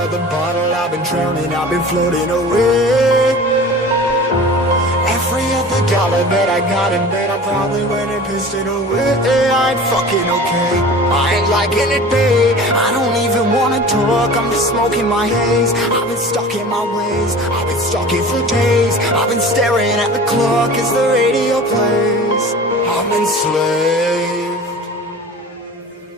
of the bottle, I've been drowning, I've been floating away. Every other dollar that I got in bed, I probably went and pissed it away. I ain't fucking okay, I ain't liking it, babe. I don't even wanna talk, I'm just smoking my haze. I've been stuck in my ways, I've been stuck in for days. I've been staring at the clock as the radio plays. I'm enslaved.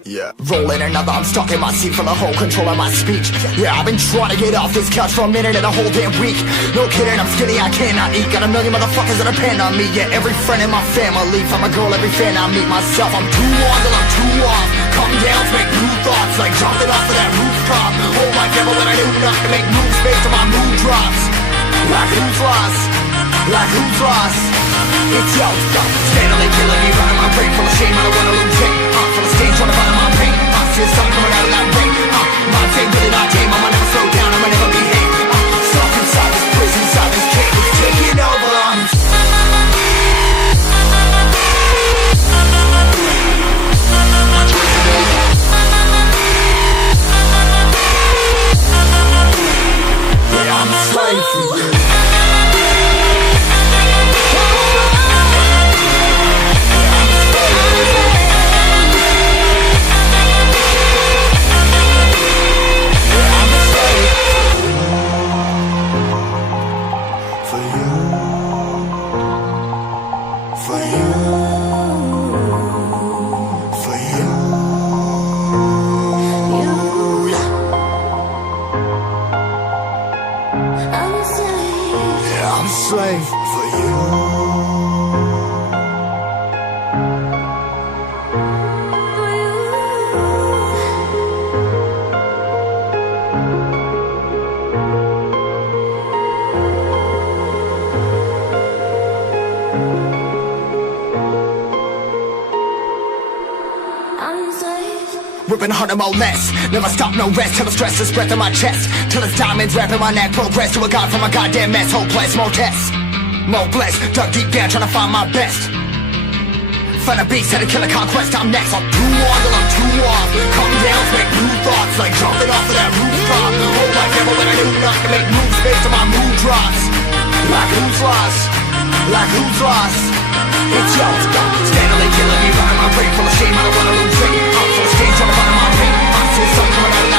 Yeah, rolling another, I'm stuck in my seat for the whole control of my speech. Yeah, I've been trying to get off this couch for a minute and a whole damn week. No kidding, I'm skinny, I cannot eat. Got a million motherfuckers that depend on me. Yeah, every friend in my family, from a girl, every fan I meet myself. I'm too on till I'm too off. Come down to make new thoughts, like jumping off of that rooftop. Oh my devil, when I do nothing to make moves based on my mood drops. Like who's lost? Like who's lost? It's yo, steadily killing me, running my brain full of shame. I don't wanna lose it. Full of stage, trying to find my pain. See the sun coming out of that rain. My day really not tame. I'ma never slow down, I'ma never behave. Stuck inside this prison, inside this cage, it's taking over. Yeah, I'm a slave for you. I'm a slave for you. Ripping harder, more less. Never stop, no rest. Till the stress is breath in my chest. Till it's diamonds wrapping my neck. Progress to a god from a goddamn mess. Hopeless, more tests, more blessed. Dug deep down trying to find my best. Find a beast, had to kill a conquest. I'm next. I'm too on till I'm too off. Come down to make new thoughts, like jumping off of that rooftop. Oh my devil, when I do nothing to make moves based on my mood drops. Like who's lost? Like who's lost? It's yo, steadily killing me, running my brain full of shame. I don't wanna lose it. I'm full of stage, trying to find my pain. I see the sun coming out of